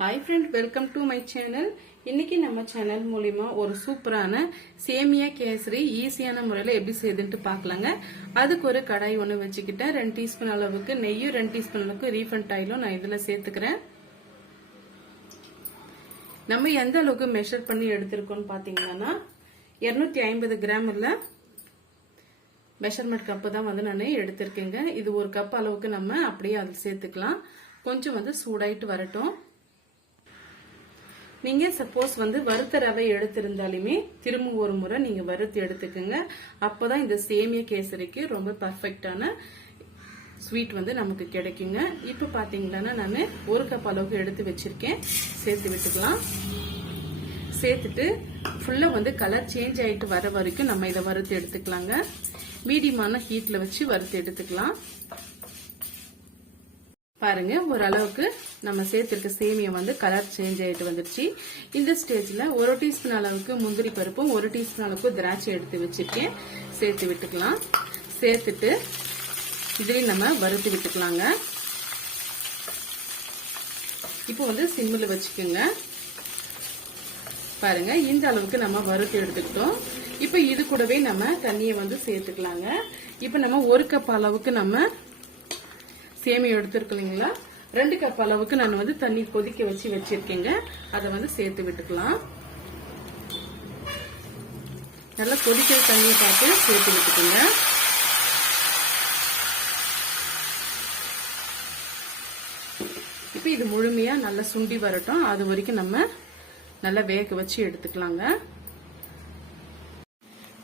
Hi friend, welcome to my channel. இன்னைக்கு நம்ம channel மூலமா ஒரு சூப்பரான சேமியா கேசரி ஈஸியான முறையில் எப்படி செய்துன்னு பார்க்கலாங்க. அதுக்கு ஒரு கடாய் ஒன்று வச்சுக்கிட்டேன். 2 டீஸ்பூன் அளவுக்கு நெய்யும் 2 டீஸ்பூன் அளவுக்கு ரீஃபைண்ட் ஆயிலும் நான் இதில் சேர்த்துக்கிறேன். நம்ம எந்த அளவுக்கு மெஷர் பண்ணி எடுத்திருக்கோம்னு பார்த்தீங்கன்னா 250 கிராம் இல்லை மெஷர்மெண்ட் கப்பு தான் வந்து நான் எடுத்திருக்கேங்க. இது ஒரு கப் அளவுக்கு நம்ம அப்படியே அதில் சேர்த்துக்கலாம். கொஞ்சம் வந்து சூடாயிட்டு வரட்டும். நீங்க சப்போஸ் வந்து வறுத்த ரவை எடுத்திருந்தாலுமே திரும்ப ஒரு முறை நீங்க வறுத்து எடுத்துக்கோங்க. அப்பதான் இந்த சேமியா கேசரிக்கு ரொம்ப பர்ஃபெக்டான ஸ்வீட் வந்து நமக்கு கிடைக்குங்க. இப்ப பாத்தீங்கன்னா நான் ஒரு கப் அளவுக்கு எடுத்து வச்சிருக்கேன். சேர்த்து விட்டுக்கலாம். சேர்த்துட்டு ஃபுல்லா வந்து கலர் சேஞ்ச் ஆயிட்டு வர வரைக்கும் நம்ம இதை வறுத்து எடுத்துக்கலாங்க. மீடியமான ஹீட்ல வச்சு வறுத்து எடுத்துக்கலாம். பாருங்க ஓரளவுக்கு நம்ம சேர்த்திருக்க சேமியா வந்து கலர் சேஞ்ச் ஆயிட்டு வந்துருச்சு. இந்த ஸ்டேஜ்ல 1 டீஸ்பூன் அளவுக்கு முந்திரி பருப்பும் 1 டீஸ்பூன் அளவுக்கு திராட்சை எடுத்து வச்சிருக்கேன். சேர்த்து விட்டுக்கலாம். சேர்த்துட்டு இதுலயும் நம்ம வறுத்து விட்டுக்கலாங்க. இப்போ வந்து சிம்மில் வச்சுக்கோங்க. பாருங்க இந்த அளவுக்கு நம்ம வறுத்து எடுத்துக்கிட்டோம். இப்போ இது கூடவே நம்ம தண்ணியை வந்து சேர்த்துக்கலாங்க. இப்போ நம்ம 1 கப் அளவுக்கு நம்ம சேமியா எடுத்துருக்கு இல்லைங்களா, 2 கப் அளவுக்கு நான் வந்து தண்ணி கொதிக்க வச்சு வச்சிருக்கேங்க. அதை வந்து சேர்த்து விட்டுக்கலாம். நல்லா கொதிக்கிற தண்ணியை பார்த்து சேர்த்து விட்டுக்கோங்க. இப்ப இது முழுமையா நல்லா சுண்டி வரட்டும். அது வரைக்கும் நம்ம நல்லா வேக வச்சு எடுத்துக்கலாங்க.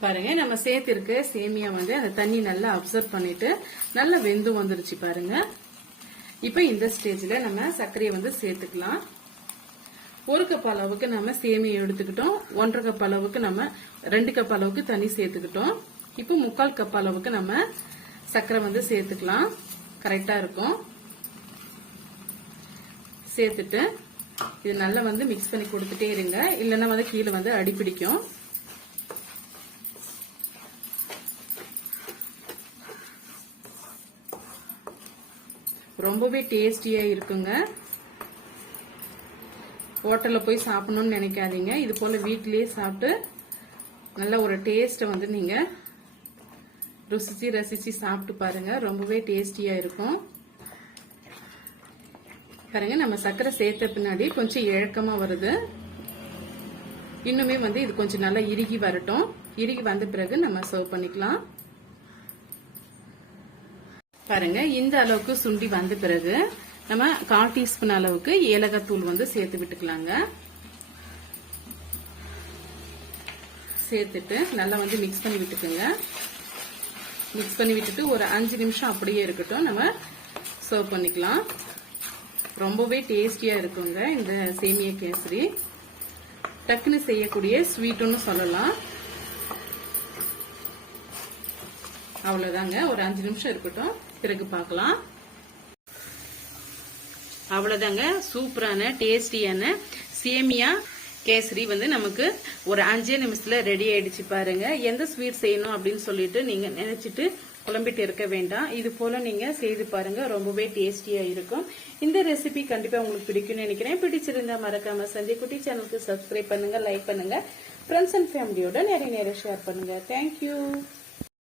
பாருங்க நம்ம சேர்த்திருக்க சேமியா வந்து அந்த தண்ணி நல்லா அப்சர்வ் பண்ணிட்டு நல்லா வெந்து வந்துருச்சு பாருங்க. இப்ப இந்த ஸ்டேஜ்ல நம்ம சர்க்கரையை வந்து சேர்த்துக்கலாம். 1 கப் அளவுக்கு நம்ம சேமியா எடுத்துக்கிட்டோம். 1.5 கப் அளவுக்கு நம்ம 2 கப் அளவுக்கு தண்ணி சேர்த்துக்கிட்டோம். இப்போ 3/4 கப் அளவுக்கு நம்ம சர்க்கரை வந்து சேர்த்துக்கலாம். கரெக்டா இருக்கும். சேர்த்துட்டு இது நல்லா வந்து மிக்ஸ் பண்ணி கொடுத்துட்டே இருங்க. இல்லைன்னா வந்து கீழே வந்து அடிப்பிடிக்கும். ரொம்பவே டேஸ்டியா இருக்குங்க. ஹோட்டல்ல போய் சாப்பிடணும்னு நினைக்காதீங்க. இது போல வீட்டிலேயே சாப்பிட்டு நல்ல ஒரு டேஸ்ட் வந்து நீங்க ரசிச்சு சாப்பிட்டு பாருங்க. ரொம்பவே டேஸ்டியா இருக்கும். பாருங்க நம்ம சர்க்கரை சேர்த்த பின்னாடி கொஞ்சம் இழக்கமா வருது. இன்னுமே வந்து இது கொஞ்சம் நல்லா இறுகி வரட்டும். இறுகி வந்த பிறகு நம்ம சர்வ் பண்ணிக்கலாம். பாருங்க இந்த அளவுக்கு சுண்டி வந்த பிறகு நம்ம 1/4 டீஸ்பூன் அளவுக்கு ஏலக்காய் தூள் வந்து சேர்த்து விட்டுக்கலாங்க. சேர்த்துட்டு நல்லா வந்து மிக்ஸ் பண்ணி விட்டுக்குங்க. மிக்ஸ் பண்ணி விட்டுட்டு ஒரு 5 நிமிஷம் அப்படியே இருக்கட்டும். நம்ம சர்வ் பண்ணிக்கலாம். ரொம்பவே டேஸ்டியா இருக்குங்க இந்த சேமியா கேசரி. டக்குன்னு செய்யக்கூடிய ஸ்வீட்டுன்னு சொல்லலாம். அவ்வளவுதாங்க. ஒரு 5 நிமிஷம் இருக்கட்டும். பிறகு பார்க்கலாம். அவ்வளவுதாங்க. சூப்பரான டேஸ்டியான சேமியா கேசரி வந்து நமக்கு ஒரு 5 நிமிஷத்துல ரெடி ஆயிடுச்சு பாருங்க. எந்த ஸ்வீட் செய்யணும் அப்படின்னு சொல்லிட்டு நீங்க நினைச்சிட்டு குழம்பிட்டு இருக்க வேண்டாம். இது போல நீங்க செய்து பாருங்க. ரொம்பவே டேஸ்டியா இருக்கும். இந்த ரெசிபி கண்டிப்பா உங்களுக்கு பிடிக்கும்னு நினைக்கிறேன். பிடிச்சிருந்தா மறக்காம சந்திக்குட்டி சேனலுக்கு சப்ஸ்கிரைப் பண்ணுங்க, லைக் பண்ணுங்க, ஃப்ரெண்ட்ஸ் அண்ட் ஃபேமிலியோட நிறைய ஷேர் பண்ணுங்க. தேங்க்யூ.